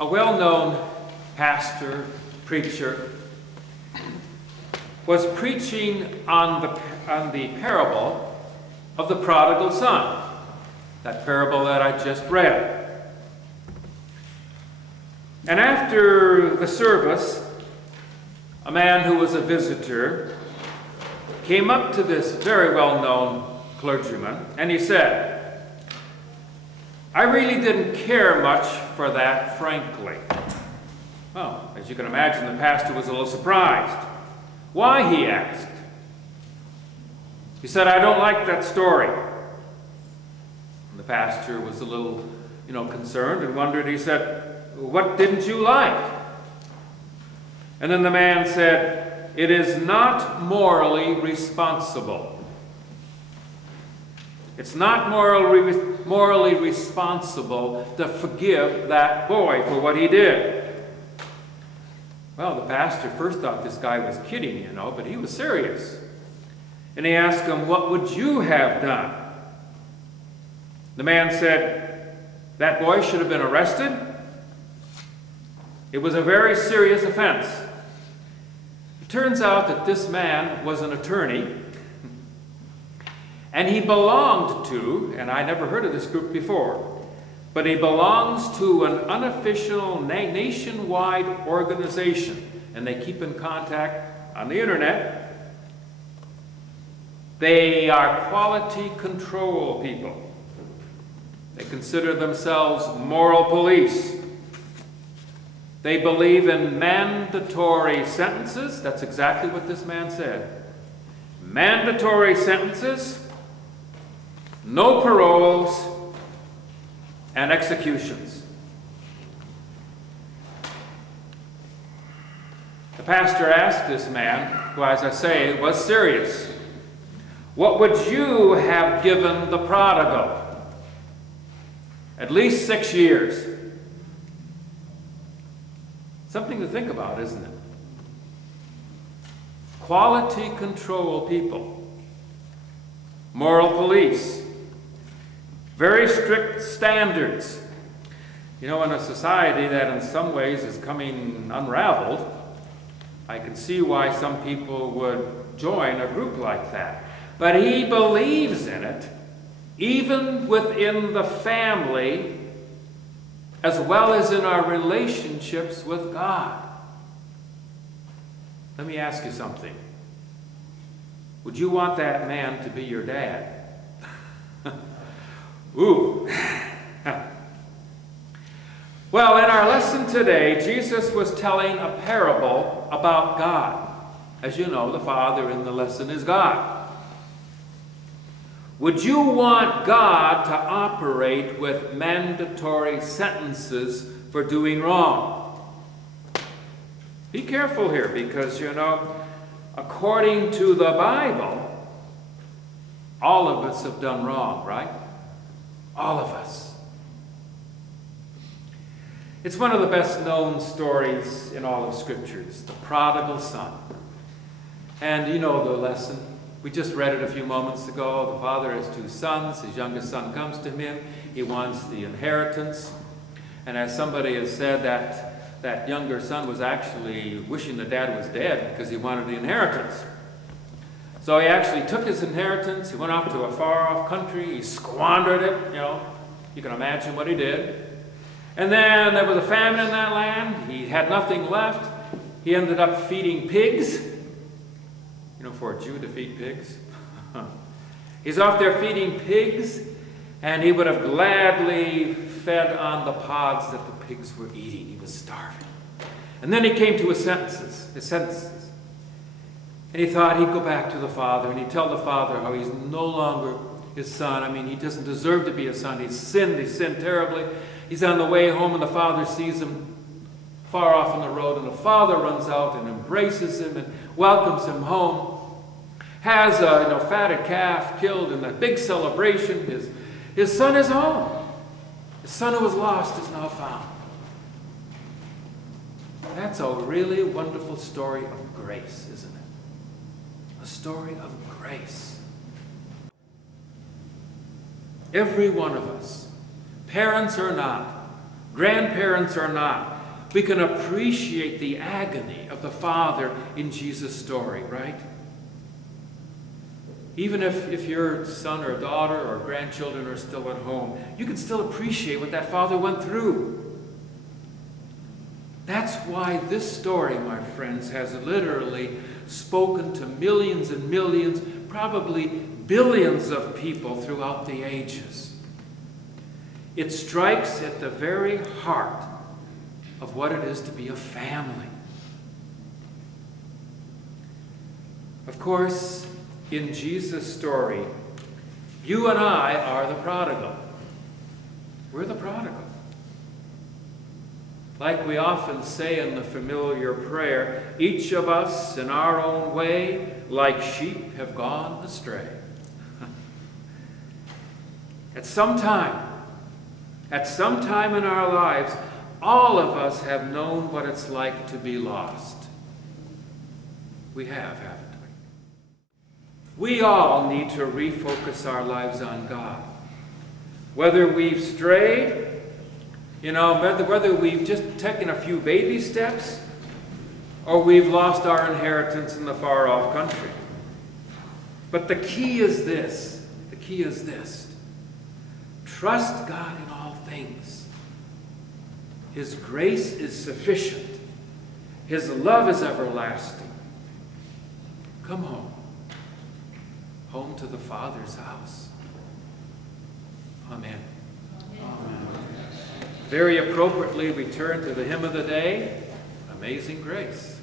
a well-known pastor, preacher, was preaching on the parable of the prodigal son, that parable that I just read. And after the service, a man who was a visitor came up to this very well-known clergyman, and he said, "I really didn't care much for that, frankly." Well, as you can imagine, the pastor was a little surprised. "Why?" he asked. He said, "I don't like that story." And the pastor was a little, concerned and wondered. He said, "What didn't you like?" And then the man said, "It is not morally responsible. It's not morally responsible to forgive that boy for what he did." Well, the pastor first thought this guy was kidding, but he was serious. And he asked him, "What would you have done?" The man said, "That boy should have been arrested. It was a very serious offense." It turns out that this man was an attorney, and he belonged to, and I never heard of this group before, but he belongs to an unofficial nationwide organization, and they keep in contact on the internet. They are quality control people. They consider themselves moral police. They believe in mandatory sentences. That's exactly what this man said. Mandatory sentences, no paroles, and executions. The pastor asked this man, who, as I say, was serious, "What would you have given the prodigal?" "At least 6 years. Something to think about, isn't it? Quality control people, moral police, very strict standards. In a society that in some ways is coming unraveled, I can see why some people would join a group like that. But he believes in it, even within the family, as well as in our relationships with God. Let me ask you something. Would you want that man to be your dad? Ooh. Well, in our lesson today, Jesus was telling a parable about God. As you know, the Father in the lesson is God. Would you want God to operate with mandatory sentences for doing wrong? Be careful here because, according to the Bible, all of us have done wrong, right? All of us. It's one of the best known stories in all of Scriptures, the prodigal son. And you know the lesson. We just read it a few moments ago. The father has 2 sons. His youngest son comes to him. He wants the inheritance. And as somebody has said, that younger son was actually wishing the dad was dead because he wanted the inheritance. So he actually took his inheritance. He went off to a far-off country. He squandered it. You can imagine what he did. And then there was a famine in that land. He had nothing left. He ended up feeding pigs. For a Jew to feed pigs. He's off there feeding pigs, and he would have gladly fed on the pods that the pigs were eating. He was starving. And then he came to his senses. And he thought he'd go back to the father, and he'd tell the father how he's no longer his son. He doesn't deserve to be a son. He's sinned terribly. He's on the way home, and the father sees him far off on the road, and the father runs out and embraces him and welcomes him home. Has a fatted calf killed in a big celebration. His son is home. His son who was lost is now found. That's a really wonderful story of grace, isn't it? A story of grace. Every one of us, parents or not, grandparents or not, we can appreciate the agony of the Father in Jesus' story, right? Even if your son or daughter or grandchildren are still at home, you can still appreciate what that Father went through. That's why this story, my friends, has literally spoken to millions and millions, probably billions of people throughout the ages. It strikes at the very heart of what it is to be a family. Of course, in Jesus' story, you and I are the prodigal. We're the prodigal. Like we often say in the familiar prayer, each of us in our own way, like sheep, have gone astray. At some time in our lives, all of us have known what it's like to be lost. We have, haven't we? We all need to refocus our lives on God. Whether we've strayed, whether we've just taken a few baby steps, or we've lost our inheritance in the far-off country. But the key is this. Trust God in all things. His grace is sufficient. His love is everlasting. Come home. Home to the Father's house. Amen. Amen. Very appropriately, we turn to the hymn of the day, Amazing Grace.